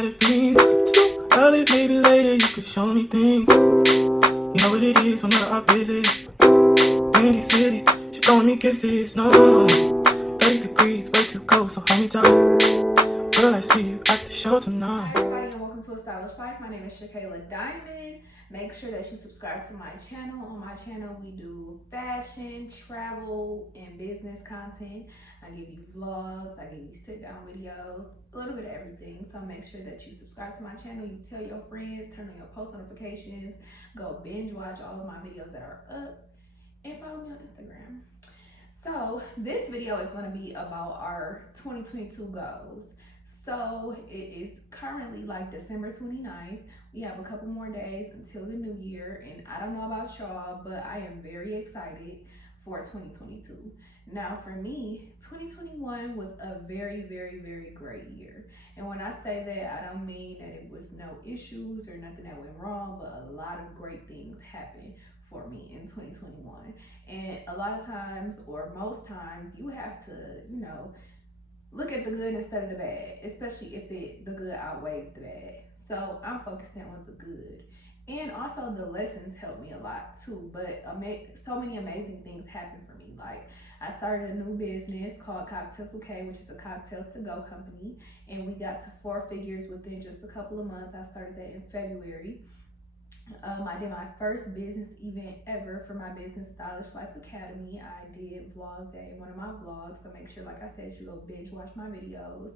might have been too early, maybe later you could show me things. You know what it is whenever I visit Windy City. She blowing me kisses, no, 30 degrees, way too cold, so hold me tight. Will I see you at the show tonight? Hi everybody and welcome to A Stylish Life. My name is ShaKayla Diamond. Make sure that you subscribe to my channel. On my channel we do fashion, travel, and business content. I give you vlogs, I give you sit down videos, a little bit of everything. So make sure that you subscribe to my channel, you tell your friends, turn on your post notifications, go binge watch all of my videos that are up, and follow me on Instagram. So this video is going to be about our 2022 goals. So it is currently like December 29th. We have a couple more days until the new year, and I don't know about y'all, but I am very excited for 2022. Now for me, 2021 was a very great year. And when I say that, I don't mean that it was no issues or nothing that went wrong, but a lot of great things happened for me in 2021. And a lot of times, or most times, you have to, look at the good instead of the bad, especially if the good outweighs the bad. So I'm focusing on the good. And also the lessons helped me a lot too, but so many amazing things happened for me. Like I started a new business called Cocktails K, which is a cocktails to go company, and we got to 4 figures within just a couple of months. I started that in February. I did my first business event ever for my business, Stylish Life Academy. I did vlog that in one of my vlogs, so make sure, like I said, you go binge watch my videos.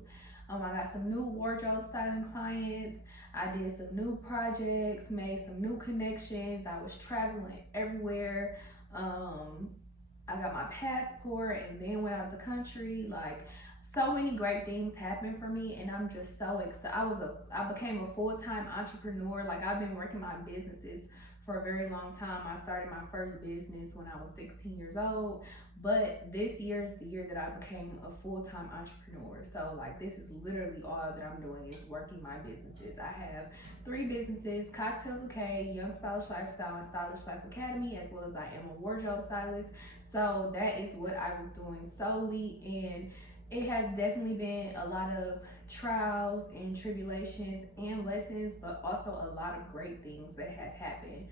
I got some new wardrobe styling clients. I did some new projects, made some new connections. I was traveling everywhere. I got my passport and then went out the country. Like so many great things happened for me, and I'm just so excited. I became a full-time entrepreneur. Like I've been working my businesses for a very long time. I started my first business when I was 16 years old, but this year is the year that I became a full-time entrepreneur. So like this is literally all that I'm doing is working my businesses. I have 3 businesses: Cocktails Okay, Young Stylish Lifestyle, and Stylish Life Academy, as well as I am a wardrobe stylist. So that is what I was doing solely, and it has definitely been a lot of trials and tribulations and lessons, but also a lot of great things that have happened.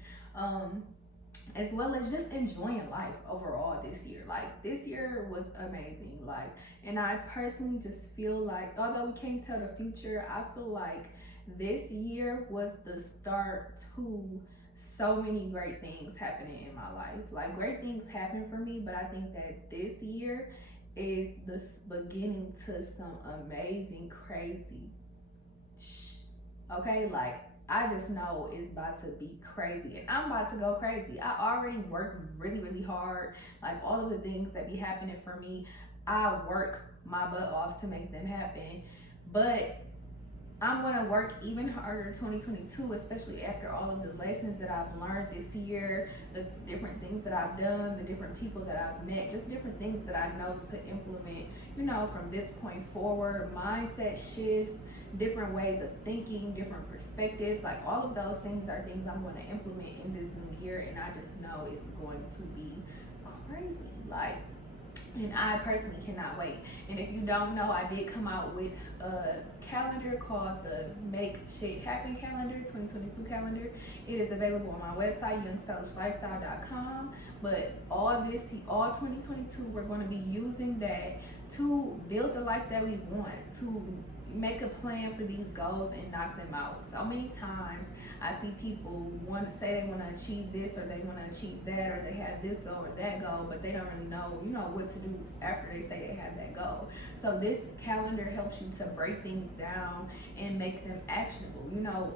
As well as just enjoying life overall this year. Like this year was amazing. Like, and I personally just feel like, although we can't tell the future, I feel like this year was the start to so many great things happening in my life. Like great things happen for me, but I think that this year is the beginning to some amazing, crazy okay? Like I just know it's about to be crazy, and I'm about to go crazy. I already work really hard. Like all of the things that be happening for me, I work my butt off to make them happen. But I'm gonna work even harder 2022, especially after all of the lessons that I've learned this year, the different things that I've done, the different people that I've met, just different things that I know to implement, from this point forward. Mindset shifts, different ways of thinking, different perspectives, like all of those things are things I'm gonna implement in this new year, and I just know it's going to be crazy. Like, and I personally cannot wait. And if you don't know, I did come out with a calendar called the Make Shit Happen Calendar, 2022 calendar. It is available on my website, youngstylishlifestyle.com. But all 2022, we're going to be using that to build the life that we want, to make a plan for these goals and knock them out. So many times I see people say they want to achieve this or they want to achieve that, or they have this goal or that goal, but they don't really know, what to do after they say they have that goal. So this calendar helps you to break things down and make them actionable.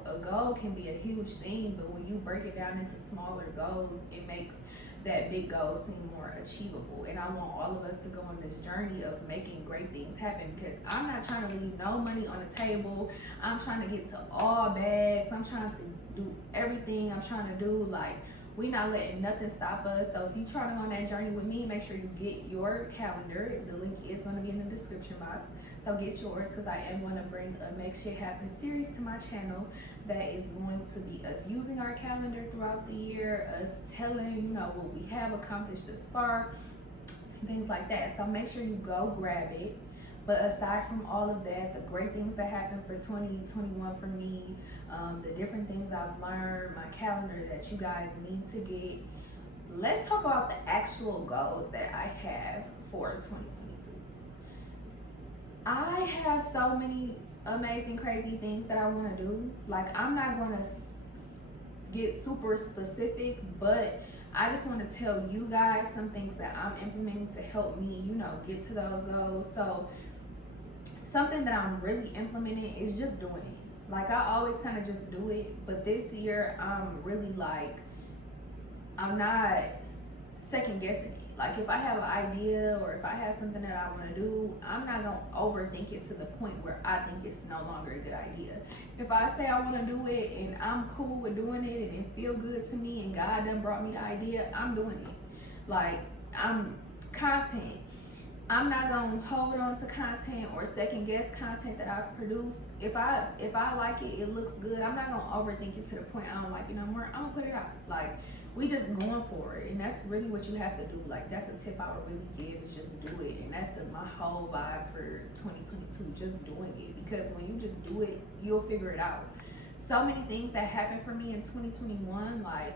A goal can be a huge thing, but when you break it down into smaller goals, it makes that big goal seem more achievable. And I want all of us to go on this journey of making great things happen, because I'm not trying to leave no money on the table. I'm trying to get to all bags. I'm trying to do everything I'm trying to do. Like, we not letting nothing stop us. So if you're trying to go on that journey with me, make sure you get your calendar. The link is going to be in the description box. So get yours, because I am going to bring a Make Shit Happen series to my channel that is going to be us using our calendar throughout the year, us telling, what we have accomplished thus far, and things like that. So make sure you go grab it. But aside from all of that, the great things that happened for 2021 for me, the different things I've learned, my calendar that you guys need to get, let's talk about the actual goals that I have for 2022. I have so many amazing, crazy things that I want to do. Like, I'm not going to get super specific, but I just want to tell you guys some things that I'm implementing to help me, get to those goals. So something that I'm really implementing is just doing it. Like, I always kind of just do it, but this year I'm really like, I'm not second guessing it. Like, if I have an idea or if I have something that I want to do, I'm not going to overthink it to the point where I think it's no longer a good idea. If I say I want to do it and I'm cool with doing it and it feel good to me and God done brought me the idea, I'm doing it. Like, I'm content. I'm not gonna hold on to content or second guess content that I've produced. If I like it, it looks good, I'm not gonna overthink it to the point I don't like it no more. I'm gonna put it out. Like, we just going for it, and that's really what you have to do. Like, that's a tip I would really give, is just do it. And that's my whole vibe for 2022, just doing it. Because when you just do it, you'll figure it out. So many things that happened for me in 2021, like,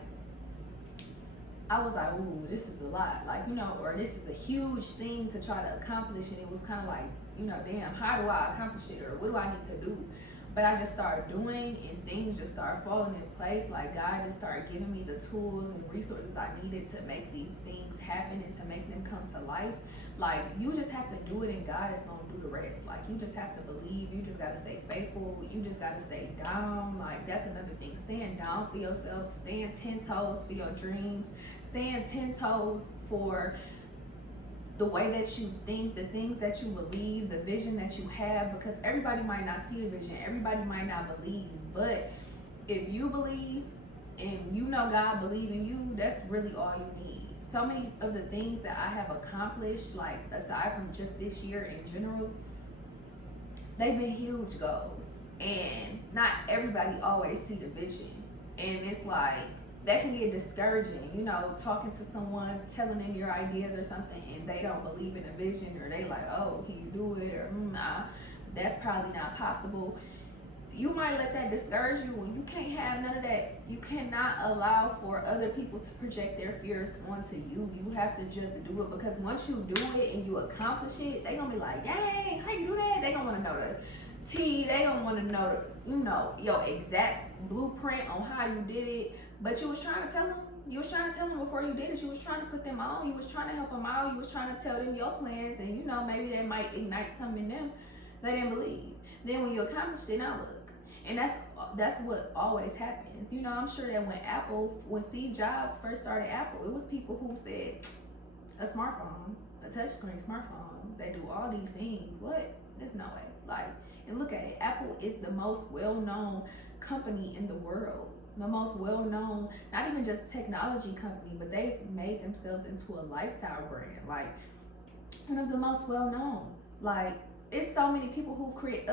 I was like, ooh, this is a lot, like, or this is a huge thing to try to accomplish. And it was kind of like, damn, how do I accomplish it? Or what do I need to do? But I just started doing, and things just started falling in place. Like, God just started giving me the tools and resources I needed to make these things happen and to make them come to life. Like, you just have to do it, and God is going to do the rest. Like, you just have to believe. You just got to stay faithful. You just got to stay down. Like, that's another thing. Stand down for yourself. Stand 10 toes for your dreams. Stand 10 toes for the way that you think, the things that you believe, the vision that you have, because everybody might not see the vision, everybody might not believe, but if you believe and God believe in you, that's really all you need. So many of the things that I have accomplished, like, aside from just this year in general, they've been huge goals, and not everybody always see the vision, and it's like, that can get discouraging, talking to someone, telling them your ideas or something, and they don't believe in a vision, or they like, oh, can you do it? Or, nah, that's probably not possible. You might let that discourage you, and you can't have none of that. You cannot allow for other people to project their fears onto you. You have to just do it, because once you do it and you accomplish it, they gonna be like, dang, how you do that? They gonna want to know the T. They gonna want to know, your exact blueprint on how you did it. But you was trying to tell them. You was trying to tell them before you did it. You was trying to put them on. You was trying to help them out. You was trying to tell them your plans, and maybe that might ignite something in them. They didn't believe. Then when you accomplish it, now look. And that's what always happens. I'm sure that when Steve Jobs first started Apple, it was people who said, a smartphone, a touchscreen smartphone, they do all these things. What? There's no way. Like, and look at it. Apple is the most well-known company in the world. The most well-known, not even just technology company, but they've made themselves into a lifestyle brand. Like, one of the most well-known. Like, it's so many people who've created,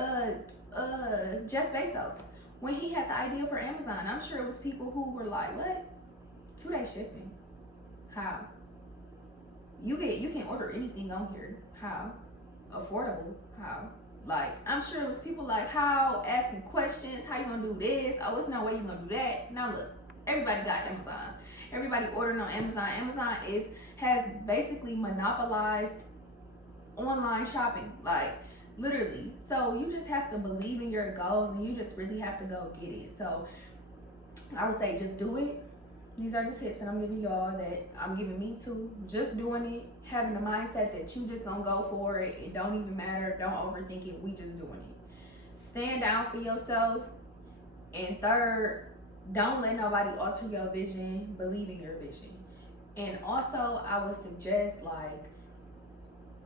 Jeff Bezos, when he had the idea for Amazon, I'm sure it was people who were like, what? 2-day shipping? How? You can order anything on here. How? Affordable? How? Like, I'm sure it was people like, how, asking questions, how you gonna do this? Oh, there's no way you gonna do that. Now look, everybody got Amazon. Everybody ordering on Amazon. Amazon has basically monopolized online shopping, like, literally. So you just have to believe in your goals, and you just really have to go get it. So I would say just do it. These are the tips that I'm giving y'all, that I'm giving me too. Just doing it, having the mindset that you just gonna go for it. It don't even matter. Don't overthink it. We just doing it. Stand down for yourself. And third, don't let nobody alter your vision. Believe in your vision. And also, I would suggest, like,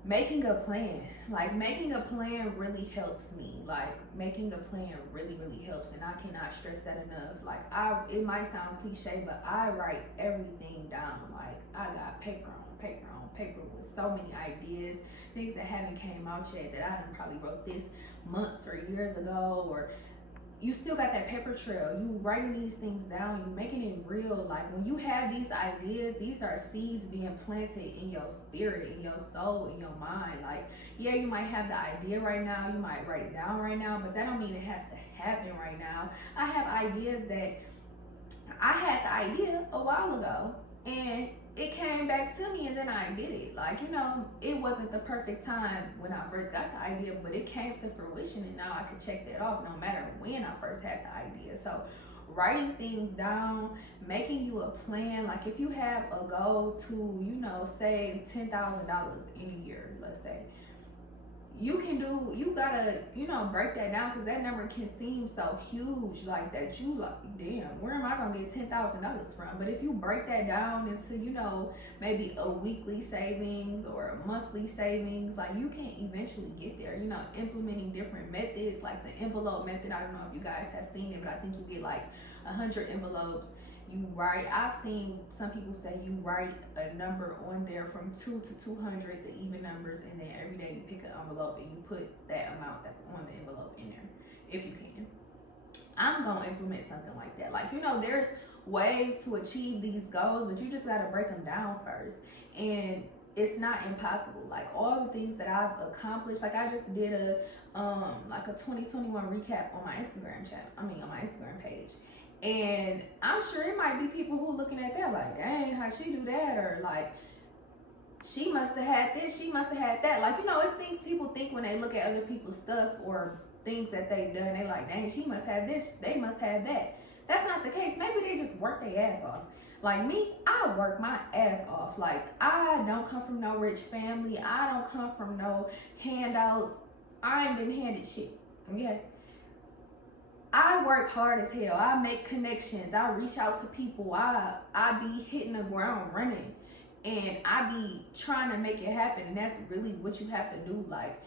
making a plan. Like, making a plan really helps me. Like, making a plan really, really helps, and I cannot stress that enough. Like, it might sound cliche, but I write everything down. Like, I got paper on paper with so many ideas, things that haven't came out yet that I done probably wrote this months or years ago, or you still got that paper trail. You writing these things down, you making it real. Like when you have these ideas, these are seeds being planted in your spirit, in your soul, in your mind. Like, yeah, you might have the idea right now, you might write it down right now, but that don't mean it has to happen right now. I have ideas that I had the idea a while ago, and it came back to me, and then I did it. Like, you know, it wasn't the perfect time when I first got the idea, but it came to fruition, and now I could check that off no matter when I first had the idea. So writing things down, making you a plan. Like if you have a goal to, you know, save $10,000 in a year, let's say, you gotta, you know, break that down, because that number can seem so huge, like that you like, damn, where am I gonna get $10,000 from? But if you break that down into, you know, maybe a weekly savings or a monthly savings, like you can eventually get there. You know, implementing different methods, like the envelope method. I don't know if you guys have seen it, but I think you get like 100 envelopes. You write, I've seen some people say you write a number on there from 2 to 200, the even numbers, and then every day you pick an envelope and you put that amount that's on the envelope in there, if you can. I'm gonna implement something like that. Like, you know, there's ways to achieve these goals, but you just gotta break them down first. And it's not impossible. Like all the things that I've accomplished, like I just did a like a 2021 recap on my Instagram channel. I mean on my Instagram page. And I'm sure it might be people who looking at that like, dang, how'd she do that? Or like, she must have had this, she must have had that. Like, you know, it's things people think when they look at other people's stuff or things that they've done. They like, dang, she must have this, they must have that. That's not the case. Maybe they just work their ass off. Like me, I work my ass off. Like, I don't come from no rich family. I don't come from no handouts. I ain't been handed shit. Okay? I work hard as hell. I make connections. I reach out to people. I be hitting the ground running, and I be trying to make it happen. And that's really what you have to do. Like,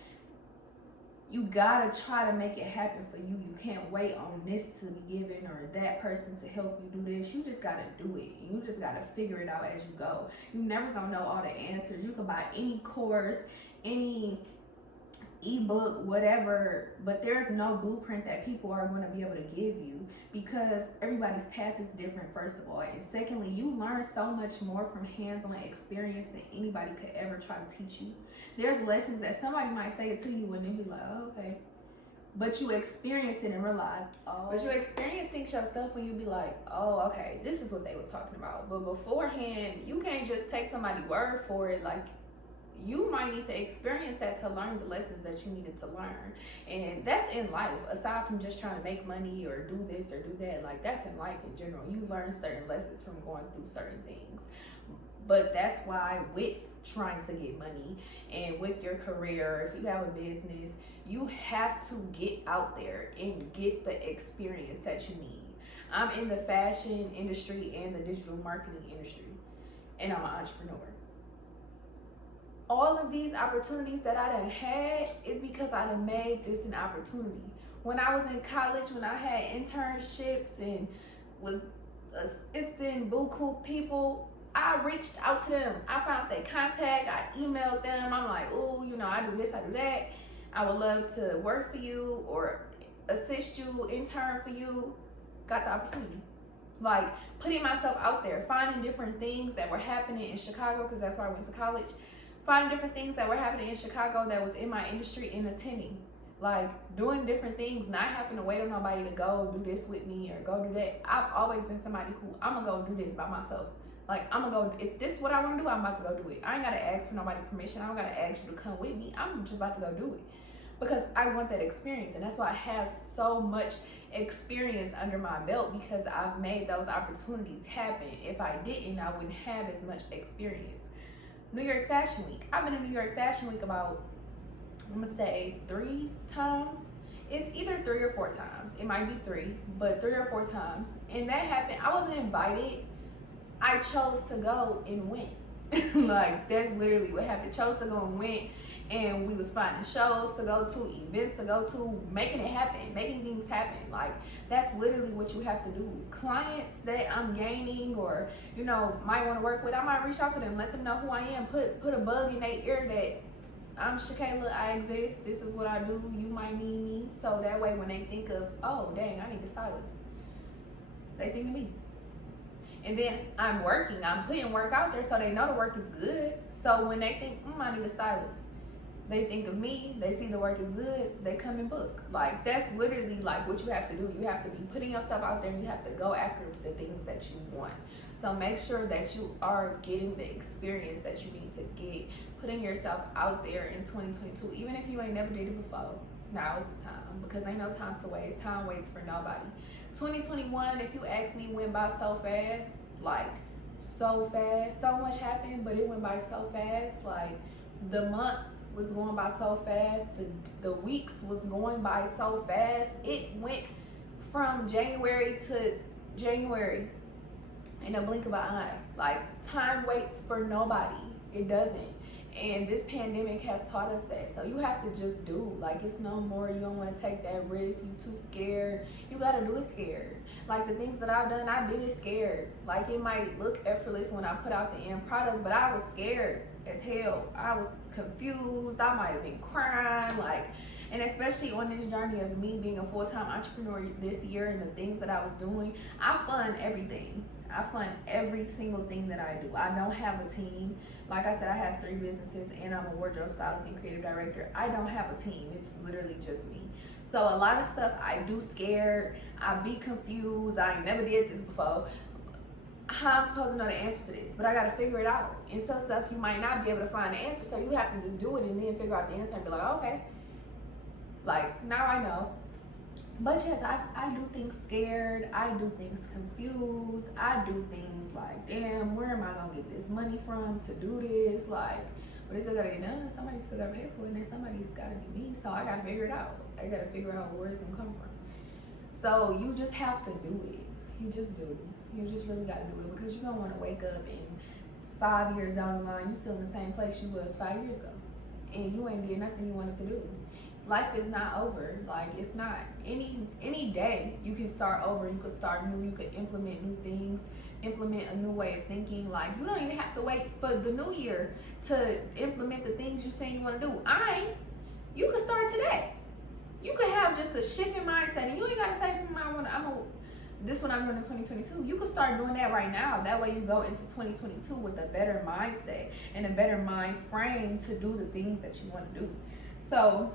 you gotta try to make it happen for you. You can't wait on this to be given or that person to help you do this. You just gotta do it. You just gotta figure it out as you go. You never gonna know all the answers. You can buy any course, any ebook, whatever, but there's no blueprint that people are going to be able to give you, because everybody's path is different, first of all, and secondly, you learn so much more from hands-on experience than anybody could ever try to teach you. There's lessons that somebody might say it to you and then be like, oh, okay, but you experience it and realize, oh, but you experience things yourself when you be like, oh, okay, this is what they was talking about. But beforehand, you can't just take somebody's word for it. Like, you might need to experience that to learn the lessons that you needed to learn. And that's in life, aside from just trying to make money or do this or do that. Like, that's in life in general. You learn certain lessons from going through certain things. But that's why with trying to get money and with your career, if you have a business, you have to get out there and get the experience that you need. I'm in the fashion industry and the digital marketing industry, and I'm an entrepreneur. All of these opportunities that I done had is because I done made this an opportunity. When I was in college, when I had internships and was assisting buku people, I reached out to them. I found their contact, I emailed them. I'm like, oh, you know, I do this, I do that. I would love to work for you or assist you, intern for you. Got the opportunity. Like, putting myself out there, finding different things that were happening in Chicago, because that's where I went to college. Finding different things that were happening in Chicago that was in my industry and attending. Like, doing different things, not having to wait on nobody to go do this with me or go do that. I've always been somebody who, I'm gonna go do this by myself. Like, I'm gonna go, if this is what I wanna do, I'm about to go do it. I ain't gotta ask for nobody's permission. I don't gotta ask you to come with me. I'm just about to go do it. Because I want that experience. And that's why I have so much experience under my belt, because I've made those opportunities happen. If I didn't, I wouldn't have as much experience. New York Fashion Week. I've been in New York Fashion Week about, I'm gonna say 3 times. It's either 3 or 4 times. It might be 3, but 3 or 4 times. And that happened, I wasn't invited. I chose to go and went. Like, that's literally what happened. Chose to go and went, and we was finding shows to go to, events to go to, making it happen, making things happen. Like, that's literally what you have to do. Clients that I'm gaining or, you know, might want to work with, I might reach out to them, let them know who I am, put a bug in their ear that I'm ShaKayla, I exist, this is what I do, you might need me. So that way when they think of, oh dang, I need a stylist, they think of me. And then I'm working, I'm putting work out there so they know the work is good. So when they think, I need a stylist, they think of me, they see the work is good, they come and book. Like, that's literally like what you have to do. You have to be putting yourself out there and you have to go after the things that you want. So make sure that you are getting the experience that you need to get, putting yourself out there in 2022. Even if you ain't never did it before, now is the time, because ain't no time to waste. Time waits for nobody. 2021, if you ask me, went by so fast, like so fast. So much happened, but it went by so fast. Like, the months was going by so fast, the weeks was going by so fast. It went from January to January in a blink of an eye. Like, time waits for nobody. It doesn't. And this pandemic has taught us that. So you have to just do. Like, it's no more, you don't want to take that risk, you too scared. You got to do it scared. Like, the things that I've done, I did it scared. Like, it might look effortless when I put out the end product, but I was scared as hell. I was confused. I might have been crying. Like, and especially on this journey of me being a full-time entrepreneur this year and the things that I was doing, I fund everything. I fund every single thing that I do. I don't have a team. Like I said, I have 3 businesses and I'm a wardrobe stylist and creative director. I don't have a team. It's literally just me. So a lot of stuff I do scared. I be confused. I ain't never did this before. How I'm supposed to know the answer to this? But I got to figure it out. And some stuff you might not be able to find the answer, so you have to just do it and then figure out the answer and be like, okay, like, now I know. But yes, I do things scared. I do things confused. I do things like, damn, where am I gonna get this money from to do this? Like, but it's still gotta get done. Somebody still gotta pay for it, and then somebody's gotta be me. So I gotta figure it out. I gotta figure out where it's gonna come from. So you just have to do it. You just do. You just really gotta do it, because you don't want to wake up and 5 years down the line, you still in the same place you was 5 years ago, and you ain't did nothing you wanted to do. Life is not over. Like, it's not. Any day you can start over. You can start new. You can implement new things, implement a new way of thinking. Like, you don't even have to wait for the new year to implement the things you say you want to do. You can start today. You could have just a shift in mindset, and you ain't gotta say, this one I'm doing in 2022. You can start doing that right now. That way you go into 2022 with a better mindset and a better mind frame to do the things that you want to do. So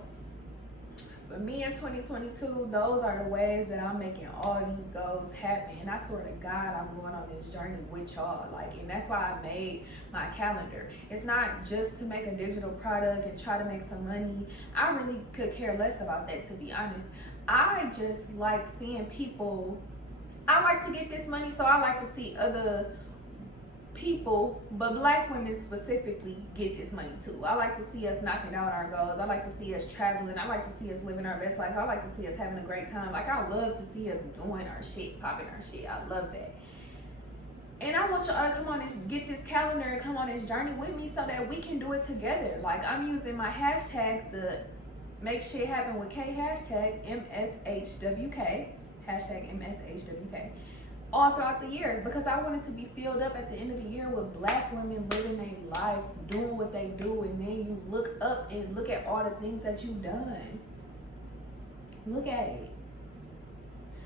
for me in 2022, those are the ways that I'm making all these goals happen. And I swear to God, I'm going on this journey with y'all. Like, and that's why I made my calendar. It's not just to make a digital product and try to make some money. I really could care less about that, to be honest. I just like seeing people. I like to get this money, so I like to see other people, but Black women specifically, get this money too. I like to see us knocking out our goals. I like to see us traveling. I like to see us living our best life. I like to see us having a great time. Like, I love to see us doing our shit, popping our shit. I love that. And I want y'all to come on and get this calendar and come on this journey with me so that we can do it together. Like, I'm using my hashtag, the Make Shit Happen with K hashtag, MSHWK. Hashtag MSHWK, all throughout the year, because I wanted to be filled up at the end of the year with Black women living their life, doing what they do, and then you look up and look at all the things that you've done. Look at it.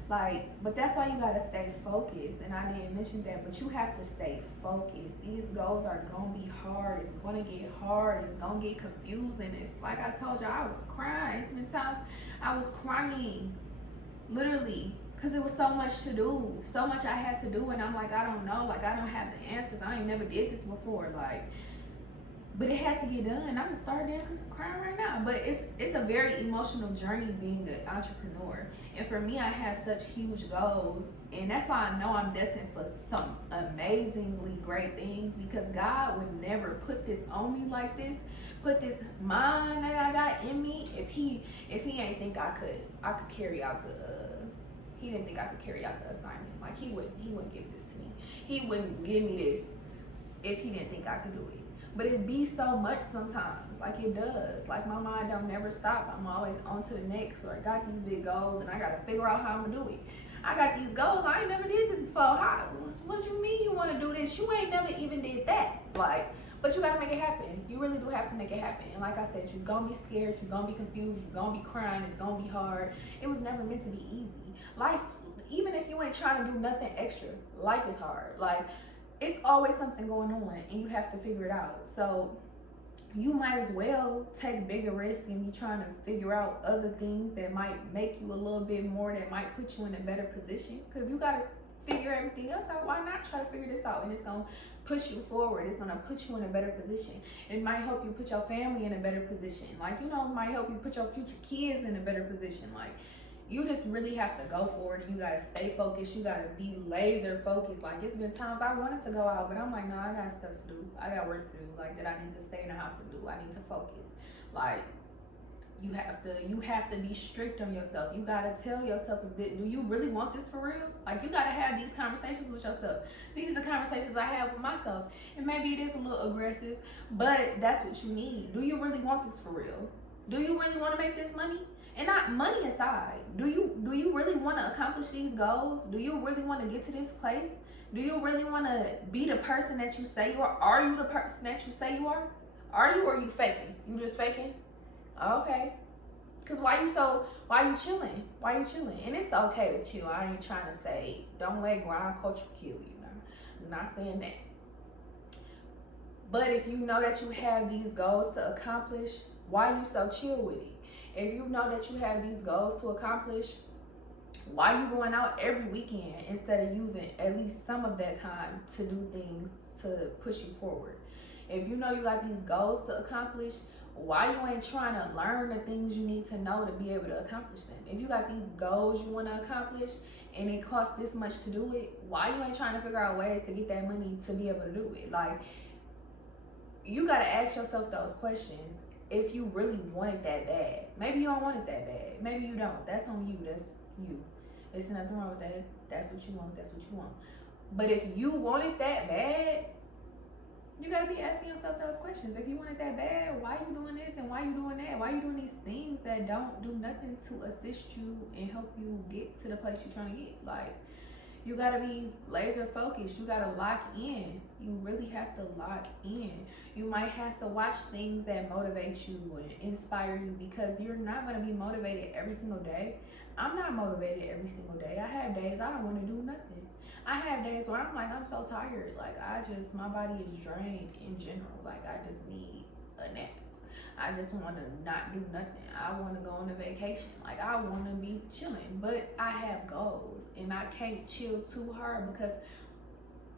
Like, but that's why you gotta stay focused, and I didn't mention that, but you have to stay focused. These goals are gonna be hard. It's gonna get hard. It's gonna get confusing. It's like I told you, I was crying. It's been times I was crying. Literally, because it was so much to do, so much I had to do, and I'm like, I don't know, like, I don't have the answers. I ain't never did this before, like, but it had to get done. I'm gonna start crying right now. But it's a very emotional journey being an entrepreneur, and for me, I have such huge goals, and that's why I know I'm destined for some amazingly great things, because God would never put this on me like this, put this mind that I got in me, if he ain't think I could carry out he didn't think I could carry out the assignment. Like, he wouldn't give this to me. He wouldn't give me this if he didn't think I could do it. But it be so much sometimes, like, it does. Like, my mind don't never stop. I'm always on to the next, or I got these big goals and I gotta figure out how I'm gonna do it. I got these goals. I ain't never did this before. What you mean you want to do this? You ain't never even did that. Like, but you got to make it happen. You really do have to make it happen. And like I said, you're going to be scared. You're going to be confused. You're going to be crying. It's going to be hard. It was never meant to be easy. Life, even if you ain't trying to do nothing extra, life is hard. Like, it's always something going on and you have to figure it out. So you might as well take bigger risks and be trying to figure out other things that might make you a little bit more, that might put you in a better position, because you got to figure everything else out. Why not try to figure this out? And it's going to push you forward. It's going to put you in a better position. It might help you put your family in a better position. Like, you know, it might help you put your future kids in a better position. Like, you just really have to go for it. You got to stay focused. You got to be laser focused. Like, it's been times I wanted to go out, but I'm like, no, I got stuff to do. I got work to do. Like, that I need to stay in the house and do. I need to focus. Like, you have to be strict on yourself. You got to tell yourself, do you really want this for real? Like, you got to have these conversations with yourself. These are the conversations I have with myself. And maybe it is a little aggressive, but that's what you need. Do you really want this for real? Do you really want to make this money? And not money aside, do you really want to accomplish these goals? Do you really want to get to this place? Do you really want to be the person that you say you are? Are you the person that you say you are? Are you, or are you faking? You just faking? Okay. Cause why you chilling? Why you chilling? And it's okay to chill. I ain't trying to say don't let grind culture kill you. I'm not saying that. But if you know that you have these goals to accomplish, why you so chill with it? If you know that you have these goals to accomplish, why you going out every weekend instead of using at least some of that time to do things to push you forward? If you know you got these goals to accomplish, why you ain't trying to learn the things you need to know to be able to accomplish them? If you got these goals you want to accomplish and it costs this much to do it, why you ain't trying to figure out ways to get that money to be able to do it? Like, you got to ask yourself those questions. If you really want it that bad, maybe you don't want it that bad. Maybe you don't. That's on you. That's you. There's nothing wrong with that. That's what you want. That's what you want. But if you want it that bad, you got to be asking yourself those questions. If you want it that bad, why you doing this and why you doing that? Why you doing these things that don't do nothing to assist you and help you get to the place you're trying to get? Like, you got to be laser focused. You got to lock in. You really have to lock in. You might have to watch things that motivate you and inspire you, because you're not going to be motivated every single day. I'm not motivated every single day. I have days I don't want to do nothing. I have days where I'm like, I'm so tired. Like, my body is drained in general. Like, I just need a nap. I just want to not do nothing. I want to go on a vacation. Like, I want to be chilling, but I have goals and I can't chill too hard, because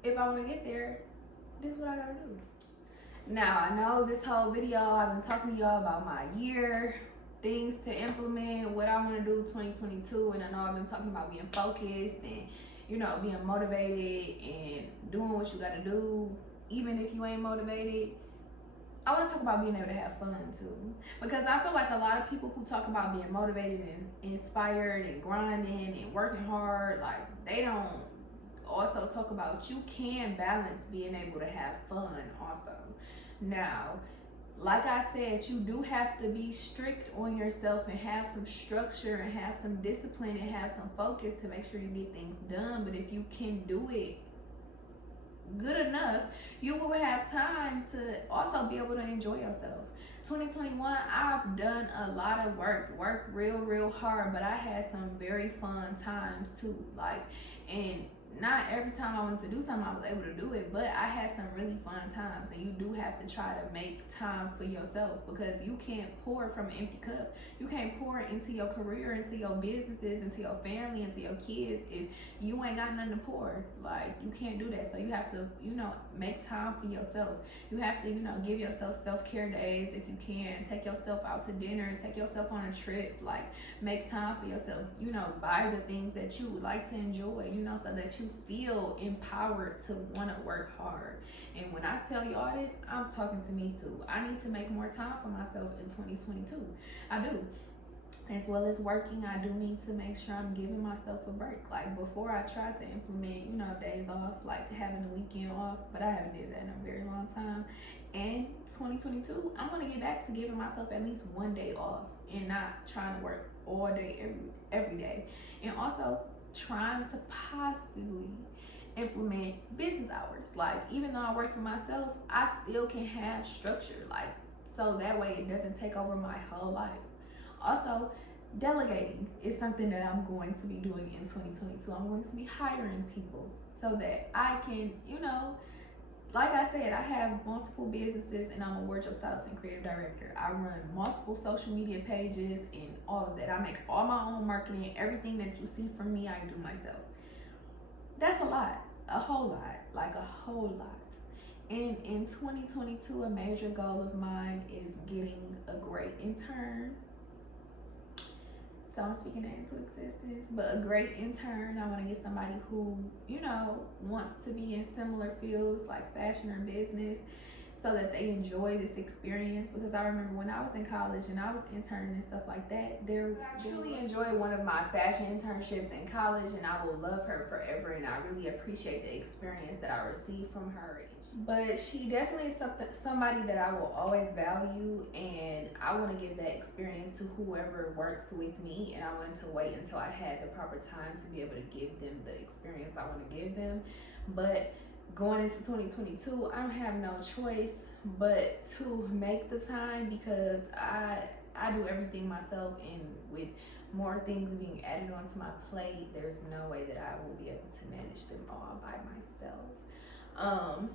if I want to get there, this is what I got to do. Now, I know this whole video, I've been talking to y'all about my year, things to implement, what I want to do 2022. And I know I've been talking about being focused and, you know, being motivated and doing what you got to do, even if you ain't motivated. I want to talk about being able to have fun too, because I feel like a lot of people who talk about being motivated and inspired and grinding and working hard, like, they don't also talk about you can balance being able to have fun also. Now, like I said, you do have to be strict on yourself and have some structure and have some discipline and have some focus to make sure you get things done. But if you can do it good enough, you will have time to also be able to enjoy yourself. 2021, I've done a lot of worked real hard, but I had some very fun times too. Like, and not every time I wanted to do something I was able to do it, but I had some really fun times. And you do have to try to make time for yourself, because you can't pour from an empty cup. You can't pour into your career, into your businesses, into your family, into your kids if you ain't got nothing to pour. Like, you can't do that. So you have to, you know, make time for yourself. You have to, you know, give yourself self-care days if you can. Take yourself out to dinner, take yourself on a trip. Like, make time for yourself. You know, buy the things that you would like to enjoy, you know, so that you feel empowered to want to work hard. And when I tell y'all this, I'm talking to me too. I need to make more time for myself in 2022. I do. As well as working, I do need to make sure I'm giving myself a break. Like, before, I tried to implement, you know, days off, like having a weekend off, but I haven't did that in a very long time. And 2022, I'm going to get back to giving myself at least one day off and not trying to work all day, every day. And also, trying to possibly implement business hours. Like, even though I work for myself, I still can have structure, like, so that way it doesn't take over my whole life. Also, delegating is something that I'm going to be doing in 2022. I'm going to be hiring people so that I can, like I said, I have multiple businesses and I'm a wardrobe stylist and creative director. I run multiple social media pages and all of that. I make all my own marketing. Everything that you see from me, I do myself. That's a lot, a whole lot, like a whole lot. And in 2022, a major goal of mine is getting a great intern. So I'm speaking that into existence, but a great intern. I want to get somebody who, wants to be in similar fields like fashion or business, so that they enjoy this experience. Because I remember when I was in college and I was interning and stuff like that, I truly enjoyed one of my fashion internships in college, and I will love her forever, and I really appreciate the experience that I received from her. But she definitely is somebody that I will always value, and I want to give that experience to whoever works with me, and I wanted to wait until I had the proper time to be able to give them the experience I want to give them. But going into 2022, I don't have no choice but to make the time, because I do everything myself, and with more things being added onto my plate, there's no way that I will be able to manage them all by myself.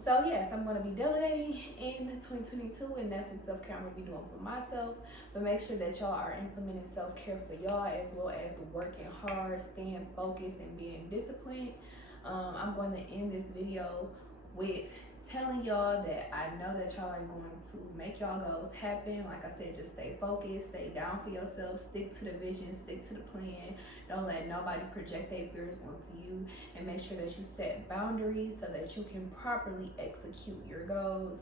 So yes, I'm going to be delegating in 2022, and that's some self-care I'm going to be doing for myself. But make sure that y'all are implementing self-care for y'all, as well as working hard, staying focused, and being disciplined. I'm going to end this video with telling y'all that I know that y'all are going to make y'all goals happen. Like I said, just stay focused, stay down for yourself, stick to the vision, stick to the plan. Don't let nobody project their fears onto you, and make sure that you set boundaries so that you can properly execute your goals.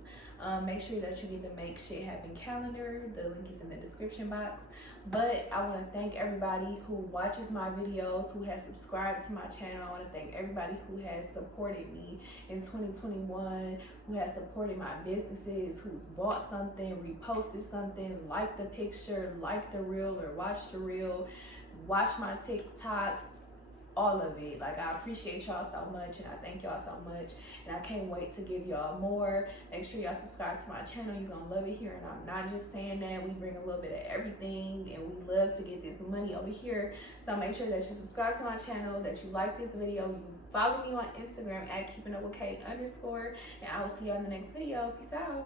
Make sure that you get the Make Shit Happen calendar. The link is in the description box. But I want to thank everybody who watches my videos, who has subscribed to my channel. I want to thank everybody who has supported me in 2021, who has supported my businesses, who's bought something, reposted something, liked the picture, liked the reel, or watched the reel, watched my TikToks, all of it. Like, I appreciate y'all so much, and I thank y'all so much, and I can't wait to give y'all more. Make sure y'all subscribe to my channel. You're gonna love it here, and I'm not just saying that. We bring a little bit of everything, and we love to get this money over here. So make sure that you subscribe to my channel, that you like this video, you follow me on Instagram at keepingupwithk_, and I will see y'all in the next video. Peace out.